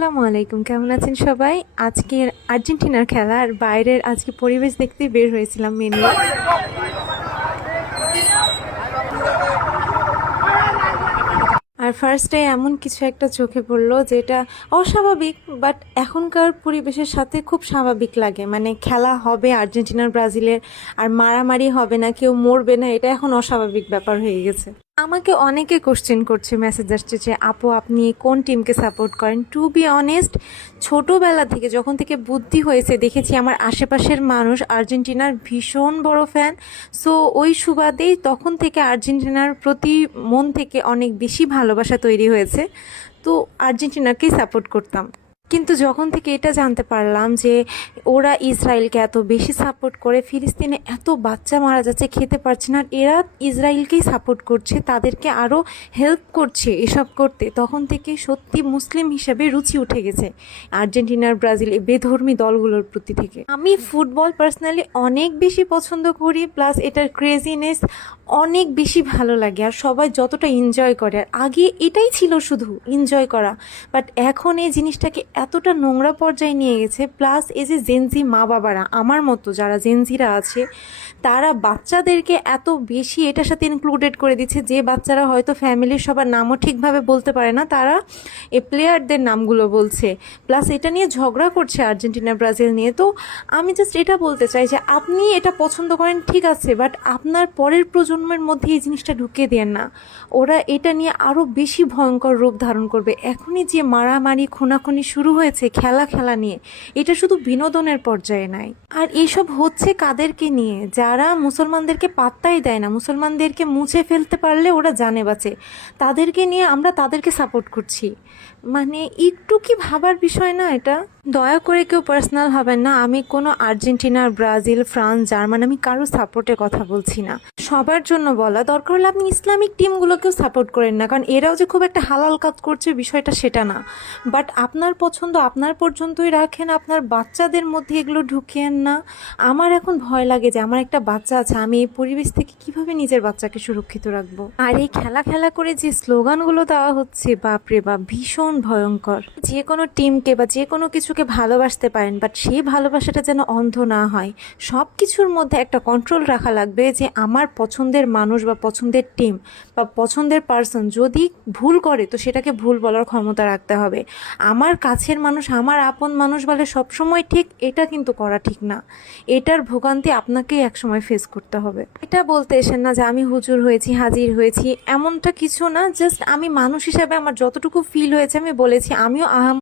আসসালামু আলাইকুম, কেমন আছেন সবাই? আজকের আর্জেন্টিনার খেলার বাইরের আজকে পরিবেশ দেখতে বের হয়েছিলাম মেনলি। আর ফার্স্টে এমন কিছু একটা চোখে পড়লো যেটা অস্বাভাবিক, বাট এখনকার পরিবেশের সাথে খুব স্বাভাবিক লাগে। মানে খেলা হবে আর্জেন্টিনার ব্রাজিলের, আর মারামারি হবে না, কেউ মরবে না, এটা এখন অস্বাভাবিক ব্যাপার হয়ে গেছে। আমাকে অনেকে কোশ্চেন করছে, মেসেজ আসছে যে আপু আপনি কোন টিমকে সাপোর্ট করেন। টু বি অনেস্ট, ছোটোবেলা থেকে যখন থেকে বুদ্ধি হয়েছে দেখেছি আমার আশেপাশের মানুষ আর্জেন্টিনার ভীষণ বড় ফ্যান। সো ওই সুবাদেই তখন থেকে আর্জেন্টিনার প্রতি মন থেকে অনেক বেশি ভালোবাসা তৈরি হয়েছে। তো আর্জেন্টিনাকেই সাপোর্ট করতাম। কিন্তু যখন থেকে এটা জানতে পারলাম যে ওরা ইসরায়েলকে এত বেশি সাপোর্ট করে, ফিলিস্তিনে এত বাচ্চা মারা যাচ্ছে, খেতে পারছে না, এরা ইসরায়েলকেই সাপোর্ট করছে, তাদেরকে আরও হেল্প করছে এসব করতে, তখন থেকে সত্যি মুসলিম হিসাবে রুচি উঠে গেছে আর্জেন্টিনার ব্রাজিল এই বেধর্মী দলগুলোর প্রতি থেকে। আমি ফুটবল পার্সোনালি অনেক বেশি পছন্দ করি, প্লাস এটার ক্রেজিনেস অনেক বেশি ভালো লাগে, আর সবাই যতটা এনজয় করে। আর আগে এটাই ছিল শুধু এনজয় করা, বাট এখন এই জিনিসটাকে এতটা নোংরা পর্যায়ে নিয়ে গেছে। প্লাস এই যে জেনজি মা বাবারা, আমার মতো যারা জেনজিরা আছে, তারা বাচ্চাদেরকে এত বেশি এটার সাথে ইনক্লুডেড করে দিচ্ছে যে বাচ্চারা হয়তো ফ্যামিলির সবার নামও ঠিকভাবে বলতে পারে না, তারা এই প্লেয়ারদের নামগুলো বলছে, প্লাস এটা নিয়ে ঝগড়া করছে আর্জেন্টিনা ব্রাজিল নিয়ে। তো আমি জাস্ট এটা বলতে চাই যে আপনি এটা পছন্দ করেন ঠিক আছে, বাট আপনার পরের প্রজন্মের মধ্যে এই জিনিসটা ঢুকিয়ে দেন না, ওরা এটা নিয়ে আরও বেশি ভয়ঙ্কর রূপ ধারণ করবে। এখনই যে মারামারি খুনাখুনি শুরু হয়েছে খেলা নিয়ে, এটা শুধু বিনোদনের পর্যায়ে নাই। আর এইসব হচ্ছে কাদেরকে নিয়ে? যারা মুসলমানদেরকে পাত্তাই দেয় না, মুসলমানদেরকে মুছে ফেলতে পারলে ওরা জানে বাঁচে, তাদেরকে নিয়ে আমরা তাদেরকে সাপোর্ট করছি। মানে একটু কি ভাবার বিষয় না এটা? দয়া করে কেউ পার্সোনাল হবেন না, আমি কোনো আর্জেন্টিনা, ব্রাজিল, ফ্রান্স, জার্মান, আমি কারো সাপোর্টের কথা বলছি না। সবার জন্য বলা, দরকার হলে আপনি ইসলামিক টিমগুলোকেও সাপোর্ট করেন না, কারণ এরাও যে খুব একটা হালাল কাজ করছে বিষয়টা সেটা না। বাট আপনার পছন্দ আপনার পর্যন্তই রাখেন, আপনার বাচ্চাদের মধ্যে এগুলো ঢুকিয়েন না। আমার এখন ভয় লাগে যে আমার একটা বাচ্চা আছে, আমি এই পরিবেশ থেকে কিভাবে নিজের বাচ্চাকে সুরক্ষিত রাখবো। আর এই খেলা করে যে স্লোগানগুলো দেওয়া হচ্ছে, বাপরে বাপ, ভীষণ ভয়ঙ্কর। যে কোনো টিমকে বা যে কোনো কিছুকে ভালোবাসতে পারেন, বাট সেই ভালোবাসাটা যেন অন্ধ না হয়। সব কিছুর মধ্যে একটা কন্ট্রোল রাখা লাগবে, যে আমার পছন্দের মানুষ বা পছন্দের টিম বা পছন্দের পার্সন যদি ভুল করে তো সেটাকে ভুল বলার ক্ষমতা রাখতে হবে। আমার কাছের মানুষ, আমার আপন মানুষ বলে সবসময় ঠিক, এটা কিন্তু করা ঠিক না। এটার ভোগান্তি আপনাকেই একসময় ফেস করতে হবে। এটা বলতে এসেন না যে আমি হুজুর হয়েছি, হাজির হয়েছি, এমনটা কিছু না। জাস্ট আমি মানুষ হিসাবে আমার যতটুকু ফিল হয়েছে আমি বলেছি। আমিও